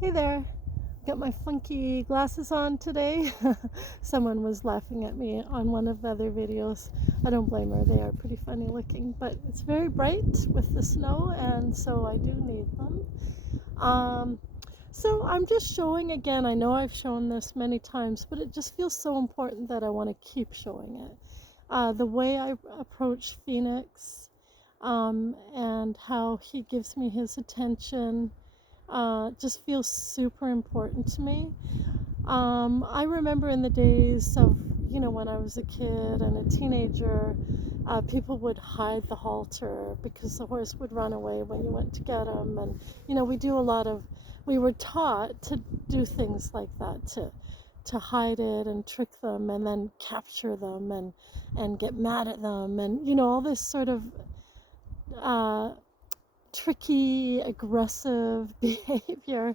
Hey there. Got my funky glasses on today. Someone was laughing at me on one of the other videos. I don't blame her. They are pretty funny looking, but it's very bright with the snow, and so I do need them. Um, so I'm just showing again. I know I've shown this many times, but it just feels so important that I want to keep showing it. The way I approach Phoenix, and how he gives me his attention just feels super important to me. I remember in the days of, when I was a kid and a teenager, people would hide the halter because the horse would run away when you went to get him. And, we were taught to do things like that, to hide it and trick them and then capture them and get mad at them and, all this sort of uh, tricky, aggressive behavior.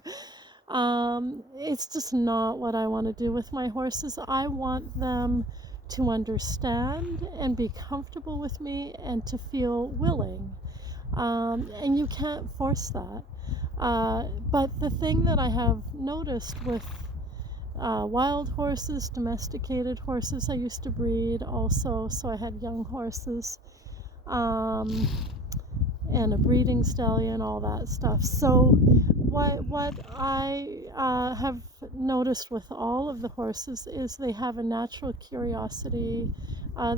It's just not what I want to do with my horses. I want them to understand and be comfortable with me and to feel willing. And you can't force that. But the thing that I have noticed with wild horses, domesticated horses, I used to breed also, so I had young horses. Um, and a breeding stallion, all that stuff. So what I have noticed with all of the horses is they have a natural curiosity.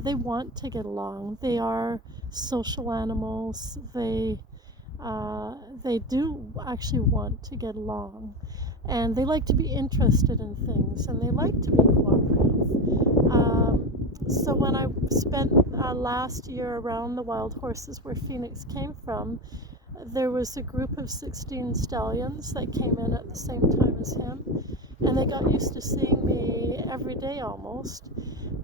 They want to get along. They are social animals. They do actually want to get along, and they like to be interested in things, and they like to be cooperative. So when I spent last year around the wild horses where Phoenix came from, there was a group of 16 stallions that came in at the same time as him, and they got used to seeing me every day almost.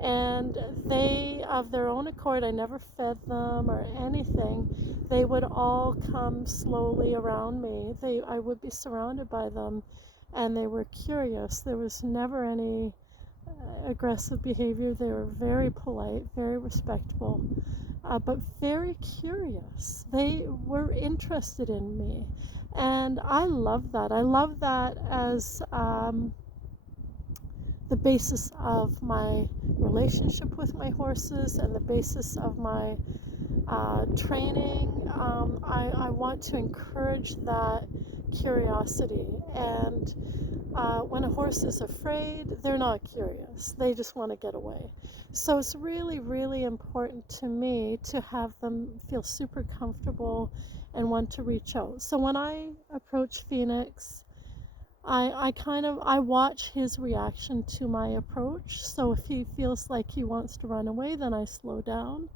And they, of their own accord, I never fed them or anything, they would all come slowly around me. I would be surrounded by them, and they were curious. There was never any aggressive behavior. They were very polite, very respectful, but very curious. They were interested in me. And I love that. I love that as the basis of my relationship with my horses and the basis of my training. I want to encourage that curiosity. And when a horse is afraid, they're not curious. They just want to get away. So it's really, really important to me to have them feel super comfortable and want to reach out. So when I approach Phoenix, I watch his reaction to my approach. So if he feels like he wants to run away, then I slow down.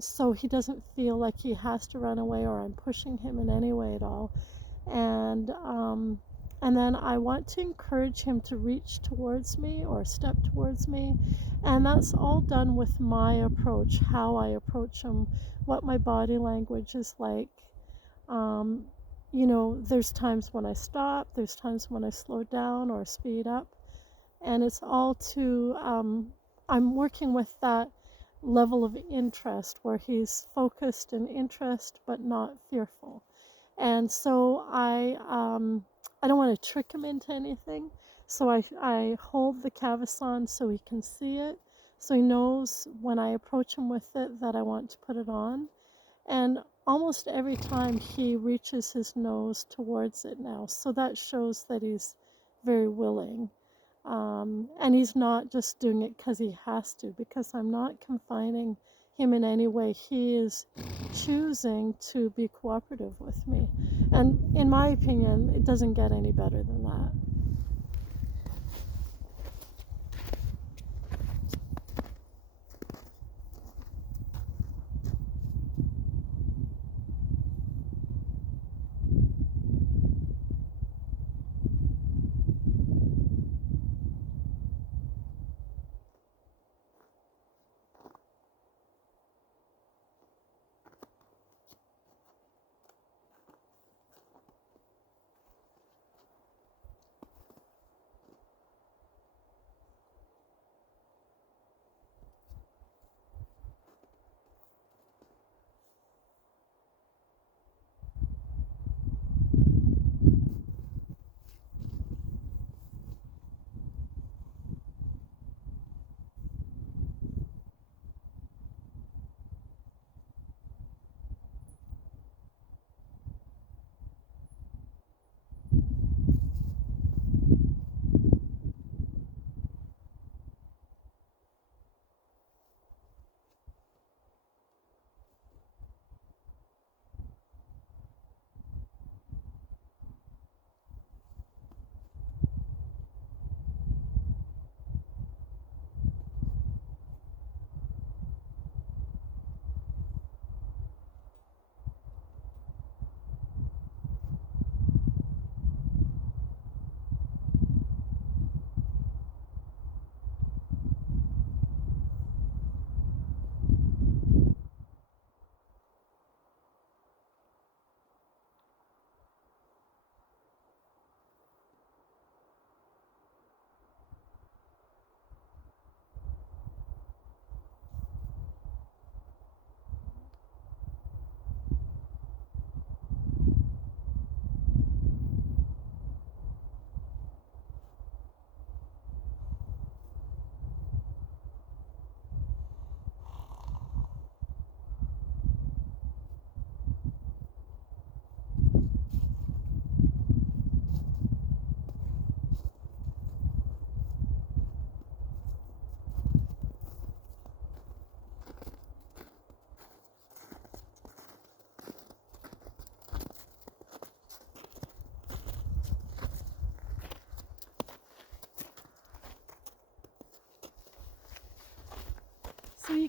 So he doesn't feel like he has to run away or I'm pushing him in any way at all. And and then I want to encourage him to reach towards me or step towards me, and that's all done with my approach, how I approach him, what my body language is like. um, there's times when I stop, there's times when I slow down or speed up, and it's all to I'm working with that level of interest where he's focused in interest but not fearful. And so I don't want to trick him into anything. So I hold the cavesson so he can see it. So he knows when I approach him with it that I want to put it on. And almost every time he reaches his nose towards it now. So that shows that he's very willing. And he's not just doing it because he has to, because I'm not confining him in any way. He is choosing to be cooperative with me. And in my opinion, it doesn't get any better than that.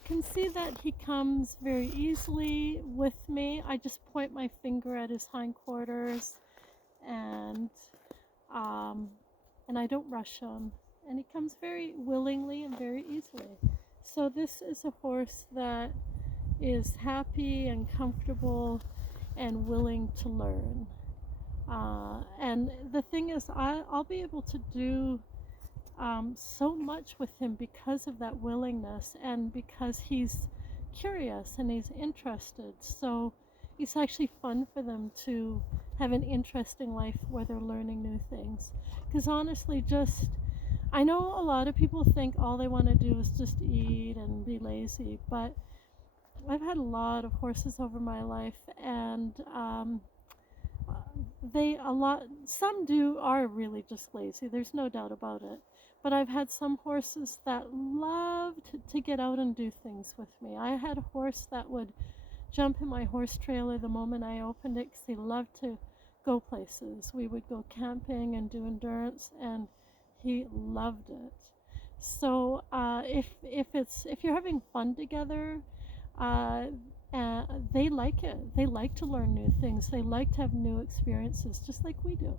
can see that he comes very easily with me. I just point my finger at his hindquarters, and um, and I don't rush him, and he comes very willingly and very easily. So this is a horse that is happy and comfortable and willing to learn. And the thing is, I'll be able to do so much with him because of that willingness and because he's curious and he's interested. So it's actually fun for them to have an interesting life where they're learning new things. Because honestly, I know a lot of people think all they want to do is just eat and be lazy, but I've had a lot of horses over my life, and some are really just lazy. There's no doubt about it. But I've had some horses that loved to get out and do things with me. I had a horse that would jump in my horse trailer the moment I opened it because he loved to go places. We would go camping and do endurance, and he loved it. So if you're having fun together, uh, they like it. They like to learn new things. They like to have new experiences, just like we do.